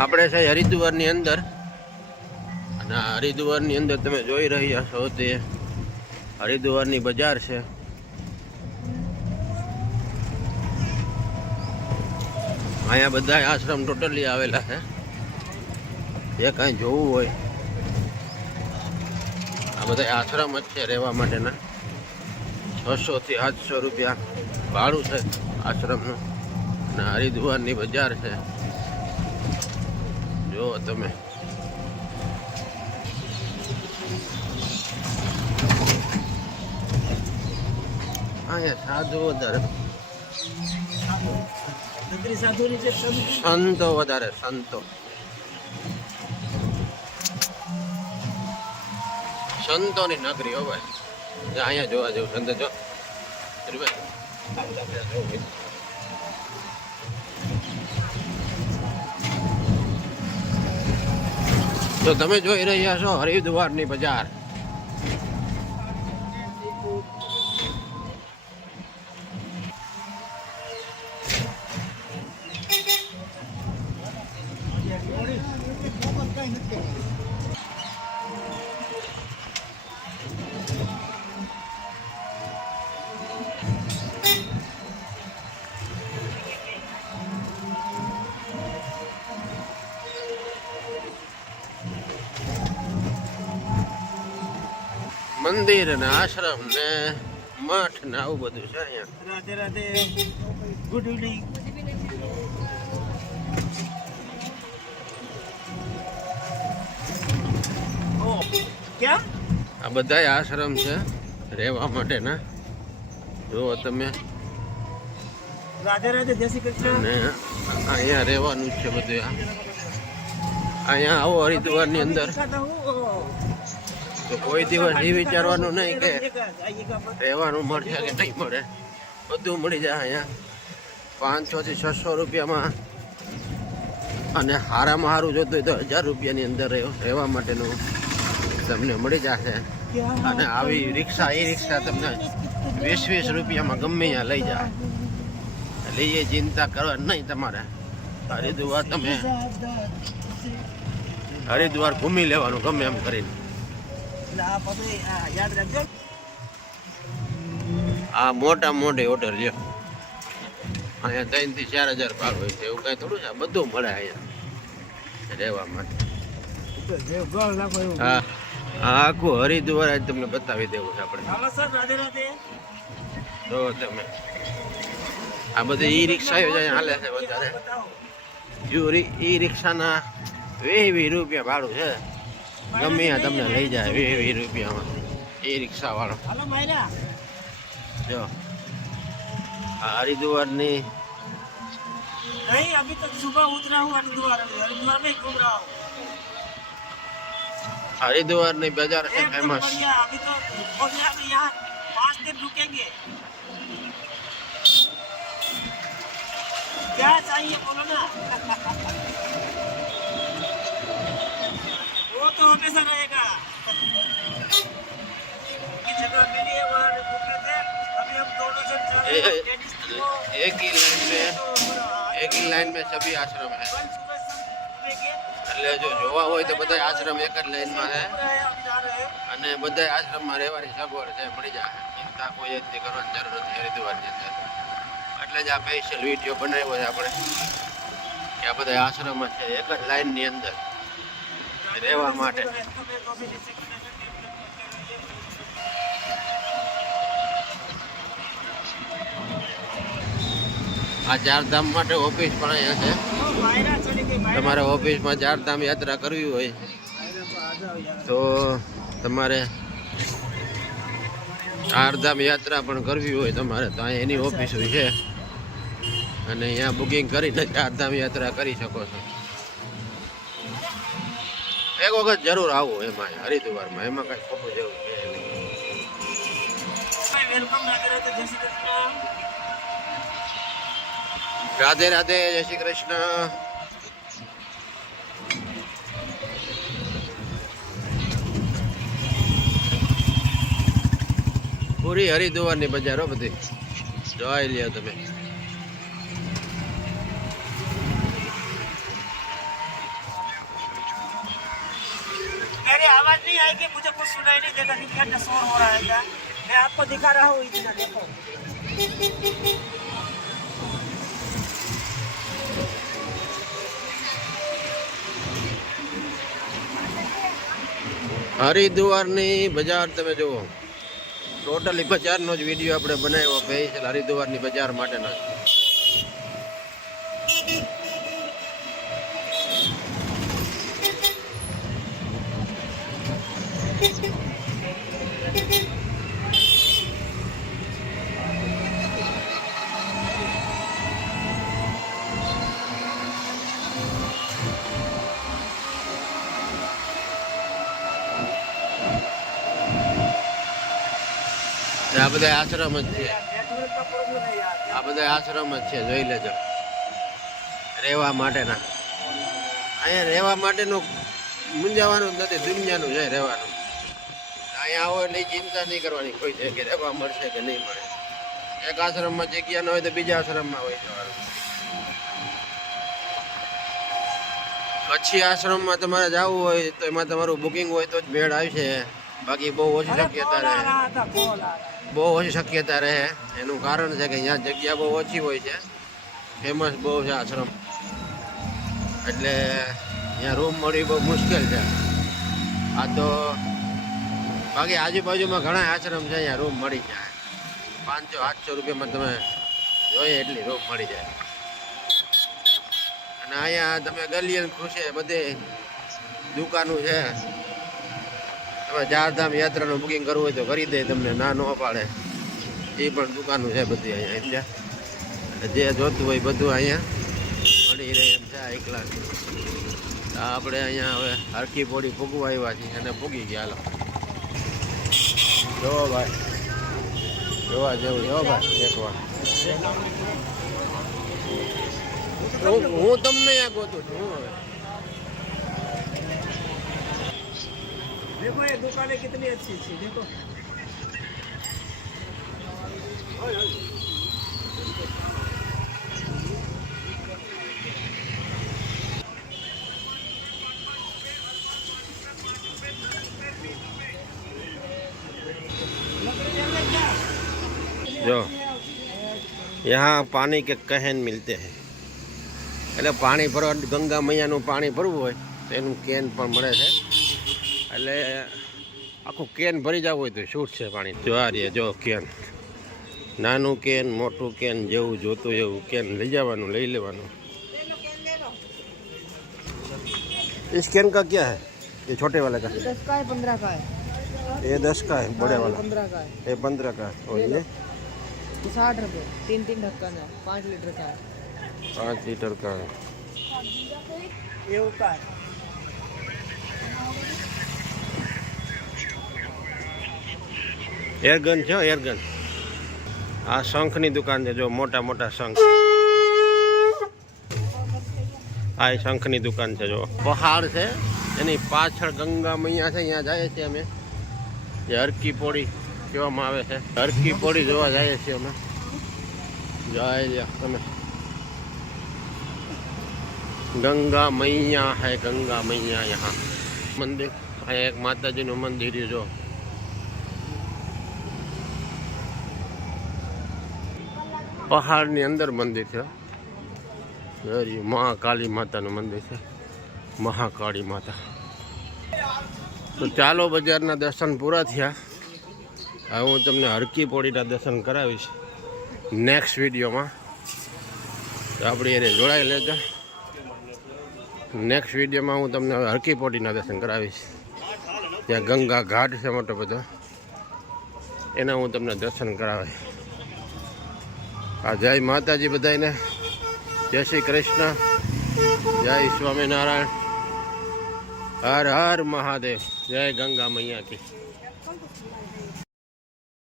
આપણે છે હરિદ્વારની અંદર, અને હરિદ્વારની અંદર તમે જોઈ રહ્યા છો તે હરિદ્વારની બજાર છે. અહીંયા બધા આશ્રમ ટોટલી આવેલા છે. જે કાંઈ જોવું હોય આ બધા આશ્રમ જ છે રહેવા માટેના. 600 થી 700 રૂપિયા ભાડું છે આશ્રમનું. અને હરિદ્વારની બજાર છે, જો તમે. અહીંયા સાધુ વધારે, સંતો વધારે, સંતો સંતોની નગરી. હો ભાઈ, અહીંયા જોવા જેવું સંત. જો તો તમે જોઈ રહ્યા છો હરિદ્વારની બજાર. મંદિર ને આશ્રમ ને મઠ ને આવું બધું છે અહીંયા. Radhe Radhe, good evening. કેમ? આ બધા આશ્રમ છે રહેવા માટેના. જો તમે, રાધે રાધે, જય શ્રી કૃષ્ણ. અને અહીંયા રહેવાનું જ છે બધું. અહીંયા આવો હરિદ્વારની અંદર તો કોઈ દિવસ એ વિચારવાનું નહીં કે રહેવાનું મળશે કે નહીં મળે. બધું મળી જાય અહીંયા 500 થી 600 રૂપિયામાં. અને સારામાં સારું જોતું હોય તો 1000 રૂપિયાની અંદર રહેવા માટેનું તમને મળી જશે. અને આવી રિક્ષા, એ રિક્ષા તમને 20-20 રૂપિયામાં ગમે ત્યાં લઈ જાય. એટલે એ ચિંતા કરવા નહીં તમારે. હરિદ્વાર તમે હરિદ્વાર ઘૂમી લેવાનું ગમે એમ કરીને. આ મોટા મોટી હોટલ છે. અહીંયા 3 થી 4000 ભાવ હોય છે. એવું કઈ થોડું છે, બધું મળે અહીંયા રહેવા માટે. હા, આખું હરિદ્વાર આજ તમને બતાવી દેવું છે આપણે. જો તમે, આ બધી ઈ રિક્ષાઓ હાલે છે વધારે. ઈ રિક્ષાના 20 રૂપિયા ભાડું છે. ગમે ત્યાં તમને લઈ જાય 20 રૂપિયામાં એ રિક્ષા વાળો. જો આ હરિદ્વારની હરિદ્વારની બજાર છે ફેમસ. क्या चाहिए बोलो ना. वो तो हमेशा रहेगा. की जगह मिली है वहाँ रुके थे. अभी हम दोनों जन जा रहे हैं. एक ही लाइन में सभी आश्रम है. એટલે જો જોવા હોય તો બધા આશ્રમ એક જ લાઈનમાં છે. અને બધા આશ્રમમાં રહેવાની સગવડ છે, મળી જાય. ચિંતા કોઈ જ કરવાની જરૂર નથી હરિદ્વારની અંદર. એટલે જ આ સ્પેશિયલ વિડીયો બનાવ્યો છે આપણે કે આ બધા આશ્રમ છે એક જ લાઈનની અંદર રહેવા માટે. આ ચારધામ માટે ઓફિસ પણ અહીંયા છે. તમારે ઓફિસમાં ચારધામ યાત્રા કરવી હોય તો તમારે ચારધામ યાત્રા પણ કરવી હોય તમારે તો અહીંયા એની ઓફિસ છે. અને અહીંયા બુકિંગ કરીને ચારધામ યાત્રા કરી શકો છો. એક વખત જરૂર આવો એમાં હરિદ્વારમાં, એમાં કઈ ખોટું જેવું છે નહીં. રાધે રાધે, જય શ્રી કૃષ્ણ. પૂરી હરિદ્વારની બજારો બધી જોઈ લ્યો તમે. आवाज नहीं आएगी, मुझे कुछ सुनाई नहीं देगा क्योंकि अंदर शोर हो रहा है क्या। मैं आपको दिखा रहा हूँ इतना, देखो। હરિદ્વારની બજાર તમે જુઓ, ટોટલી બજારનો જ વિડીયો આપણે બનાવ્યો સ્પેશિયલ હરિદ્વારની બજાર માટેનો જ. આ બધા આશ્રમ જ છે, नेटवर्क का प्रॉब्लम है यार। આ બધા આશ્રમ જ છે, જોઈ લેજો. રહેવા માટેના અહીંયા રહેવા માટેનું મૂંઝાવાનું જ નથી, દુનિયાનું છે રહેવાનું. અહીંયા આવો એટલે ચિંતા નહીં કરવાની કોઈ છે કે રહેવા મળશે કે નહીં મળે. એક આશ્રમમાં જગ્યા ન હોય તો બીજા આશ્રમમાં હોય જવાનું. કચ્છી આશ્રમમાં તમારે જવું હોય તો એમાં તમારું બુકિંગ હોય તો જ મેળ આવશે, બાકી બહુ ઓછી શક્યતા રહે. બહુ ઓછી શક્યતા રહે. એનું કારણ છે કે અહીંયા જગ્યા બહુ ઓછી હોય છે, ફેમસ બહુ છે આશ્રમ, એટલે અહીંયા રૂમ મળવી બહુ મુશ્કેલ છે. આ તો બાકી આજુબાજુમાં ઘણા આશ્રમ છે, અહીંયા રૂમ મળી જાય. 500-700 રૂપિયામાં તમે જોઈએ એટલી રૂમ મળી જાય. અને અહીંયા તમે ગલીએ ખુશે બધે દુકાનો છે. તમે ચારધામ યાત્રાનું બુકિંગ કરવું હોય તો કરી દે, તમને ના ન પાડે. એ પણ દુકાનો છે બધી અહીંયા સમજ્યા. એટલે જે જોતું હોય બધું અહીંયા મળી રહે એમ છે. એકલા આપણે અહીંયા હવે હરકી પોડી ફૂગવા આવ્યા છીએ અને ફૂગી ગયા. હાલો જોવો ભાઈ, જોવા જેવું જો ભાઈ એકવાર. હું તમને અહીંયા ગોતું છું. હું હવે देखो ये दुकानें कितनी अच्छी अच्छी, देखो। जो यहाँ पानी के कहन मिलते हैं, એટલે પાણી ભરવા ગંગા મૈયાનું પાણી ભરવું હોય તો એનું કેન પણ મળે છે. એટલે આખું કેન ભરી જવું હોય તો છૂટ છે પાણી. જો આ રે જો કેન, નાનું કેન મોટું કેન જેવું જોતું એવું કેન લઈ જવાનું, લઈ લેવાનું. इस कैन का क्या है? ये छोटे वाले का 10 का है, 15 का है। ये 10 का है, बड़े वाला 15 का है। ये 15 का है. और ये 60 रुपये, 3 ढक्कन है, 5 लीटर का है। 5 लीटर का है. ये होता है એરગન છે, એરગન. આ શંખની દુકાન છે, જો મોટા મોટા શંખ. આ એ શંખની દુકાન છે. જો પહાડ છે, એની પાછળ ગંગા મૈયા છે. અહીંયા જાય છે અમે, જે હરકી પોડી કહેવામાં આવે છે. હરકી પોડી જોવા જઈએ છીએ અમે. જાય તમે, ગંગા મૈયા હે, ગંગા મૈયા. યહાં મંદિર, અહીંયા એક માતાજીનું મંદિર જો. પહાડની અંદર મંદિર છે. મહાકાળી માતાનું મંદિર છે, મહાકાળી માતા. તો ચાલો બજારના દર્શન પૂરા થયા. હવે હું તમને હરકી પોડીના દર્શન કરાવીશ નેક્સ્ટ વિડીયોમાં. તો આપણી એને જોડાઈ લેજો. નેક્સ્ટ વિડીયોમાં હું તમને હરકી પોડીના દર્શન કરાવીશ. ત્યાં ગંગા ઘાટ છે મોટો બધો, એના હું તમને દર્શન કરાવીશ. આ જય માતાજી બધાને, જય શ્રી કૃષ્ણ, જય સ્વામિનારાયણ, હર હર મહાદેવ, જય ગંગા મૈયા કી.